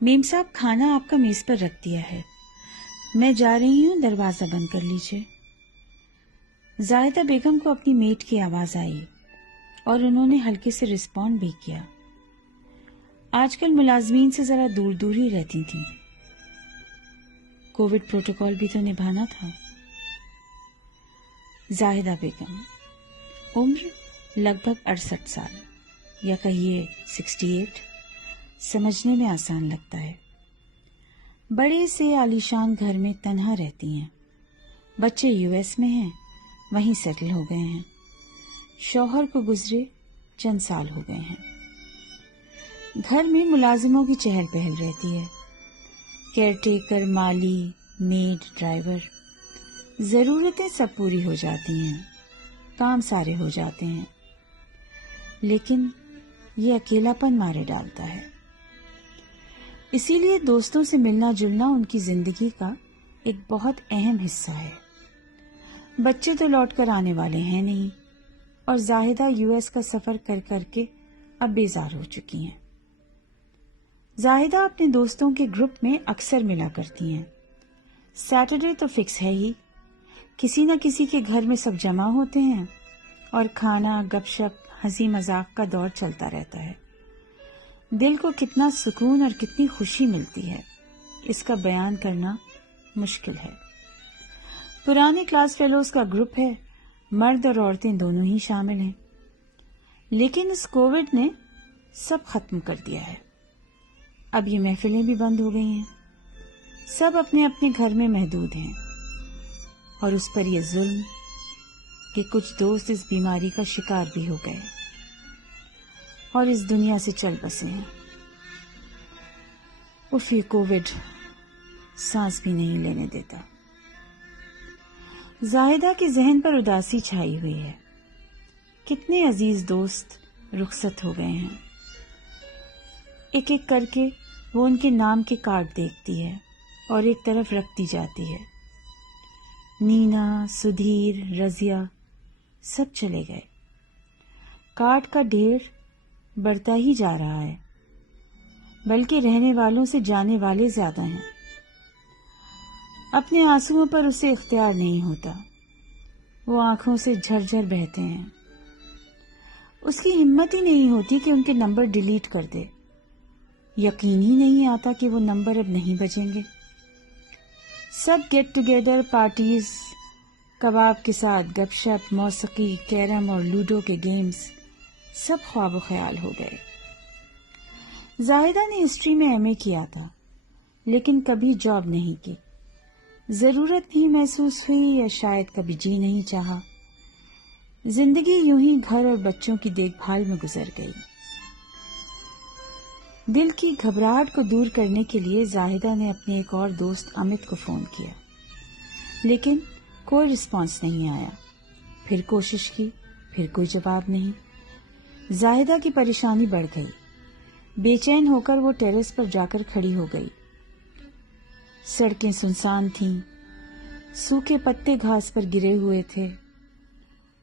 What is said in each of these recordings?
میم صاحب کھانا آپ کا میز پر رکھ دیا ہے، میں جا رہی ہوں، دروازہ بند کر لیجیے۔ زاہدہ بیگم کو اپنی میٹ کی آواز آئی اور انہوں نے ہلکے سے رسپونڈ بھی کیا۔ آج کل ملازمین سے ذرا دور دور ہی رہتی تھیں، کووڈ پروٹوکول بھی تو نبھانا تھا۔ زاہدہ بیگم، عمر لگ بھگ 68 سال یا کہیے 68، سمجھنے میں آسان لگتا ہے۔ بڑے سے عالیشان گھر میں تنہا رہتی ہیں، بچے US میں ہیں، وہیں سیٹل ہو گئے ہیں، شوہر کو گزرے چند سال ہو گئے ہیں۔ گھر میں ملازموں کی چہل پہل رہتی ہے، کیئر ٹیکر، مالی، میڈ، ڈرائیور، ضرورتیں سب پوری ہو جاتی ہیں، کام سارے ہو جاتے ہیں، لیکن یہ اکیلا پن مارے ڈالتا ہے۔ اسی لیے دوستوں سے ملنا جلنا ان کی زندگی کا ایک بہت اہم حصہ ہے۔ بچے تو لوٹ کر آنے والے ہیں نہیں، اور زاہدہ US کا سفر کر کر کے اب بیزار ہو چکی ہیں۔ زاہدہ اپنے دوستوں کے گروپ میں اکثر ملا کرتی ہیں۔ سیٹرڈے تو فکس ہے ہی، کسی نہ کسی کے گھر میں سب جمع ہوتے ہیں اور کھانا، گپ شپ، ہنسی مذاق کا دور چلتا رہتا ہے۔ دل کو کتنا سکون اور کتنی خوشی ملتی ہے، اس کا بیان کرنا مشکل ہے۔ پرانے کلاس فیلوز کا گروپ ہے، مرد اور عورتیں دونوں ہی شامل ہیں، لیکن اس کووڈ نے سب ختم کر دیا ہے۔ اب یہ محفلیں بھی بند ہو گئی ہیں، سب اپنے اپنے گھر میں محدود ہیں، اور اس پر یہ ظلم کہ کچھ دوست اس بیماری کا شکار بھی ہو گئے اور اس دنیا سے چل بسے ہیں۔ اف یہ کووڈ سانس بھی نہیں لینے دیتا۔ زاہدہ کے ذہن پر اداسی چھائی ہوئی ہے، کتنے عزیز دوست رخصت ہو گئے ہیں۔ ایک ایک کر کے وہ ان کے نام کے کارڈ دیکھتی ہے اور ایک طرف رکھتی جاتی ہے۔ نینا، سدھیر، رضیہ سب چلے گئے۔ کارڈ کا ڈھیر بڑھتا ہی جا رہا ہے، بلکہ رہنے والوں سے جانے والے زیادہ ہیں۔ اپنے آنسوؤں پر اسے اختیار نہیں ہوتا، وہ آنکھوں سے جھرجھر بہتے ہیں۔ اس کی ہمت ہی نہیں ہوتی کہ ان کے نمبر ڈیلیٹ کر دے، یقین ہی نہیں آتا کہ وہ نمبر اب نہیں بچیں گے۔ سب گیٹ ٹوگیدر، پارٹیز، کباب کے ساتھ گپ شپ، موسیقی، کیرم اور لوڈو کے گیمز سب خواب و خیال ہو گئے۔ زاہدہ نے ہسٹری میں MA کیا تھا، لیکن کبھی جاب نہیں کی۔ ضرورت نہیں محسوس ہوئی یا شاید کبھی جی نہیں چاہا۔ زندگی یوں ہی گھر اور بچوں کی دیکھ بھال میں گزر گئی۔ دل کی گھبراہٹ کو دور کرنے کے لیے زاہدہ نے اپنے ایک اور دوست امت کو فون کیا، لیکن کوئی رسپانس نہیں آیا۔ پھر کوشش کی، پھر کوئی جواب نہیں۔ زاہدہ کی پریشانی بڑھ گئی، بے چین ہو کر وہ ٹیرس پر جا کر کھڑی ہو گئی۔ سڑکیں سنسان تھیں، سوکھے پتے گھاس پر گرے ہوئے تھے،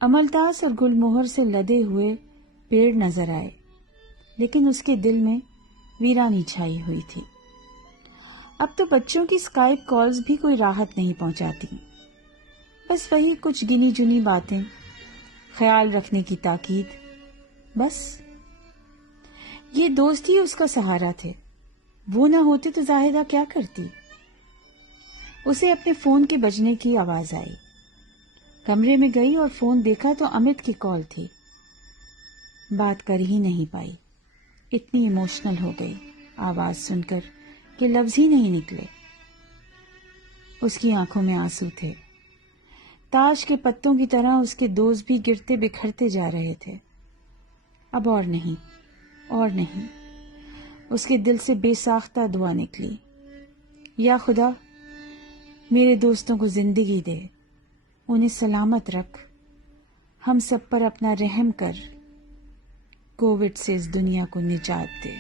املتاس اور گل مہر سے لدے ہوئے پیڑ نظر آئے، لیکن اس کے دل میں ویرانی چھائی ہوئی تھی۔ اب تو بچوں کی اسکائپ کالز بھی کوئی راحت نہیں پہنچاتی، بس وہی کچھ گنی چنی باتیں، خیال رکھنے کی تاکید، بس۔ یہ دوست ہی اس کا سہارا تھے، وہ نہ ہوتے تو زاہدہ کیا کرتی؟ اسے اپنے فون کے بجنے کی آواز آئی، کمرے میں گئی اور فون دیکھا تو امت کی کال تھی۔ بات کر ہی نہیں پائی، اتنی ایموشنل ہو گئی آواز سن کر کہ لفظ ہی نہیں نکلے۔ اس کی آنکھوں میں آنسو تھے، تاش کے پتوں کی طرح اس کے دوست بھی گرتے بکھرتے جا رہے تھے۔ اب اور نہیں، اور نہیں۔ اس کے دل سے بے ساختہ دعا نکلی، یا خدا میرے دوستوں کو زندگی دے، انہیں سلامت رکھ، ہم سب پر اپنا رحم کر، کووڈ سے اس دنیا کو نجات دے۔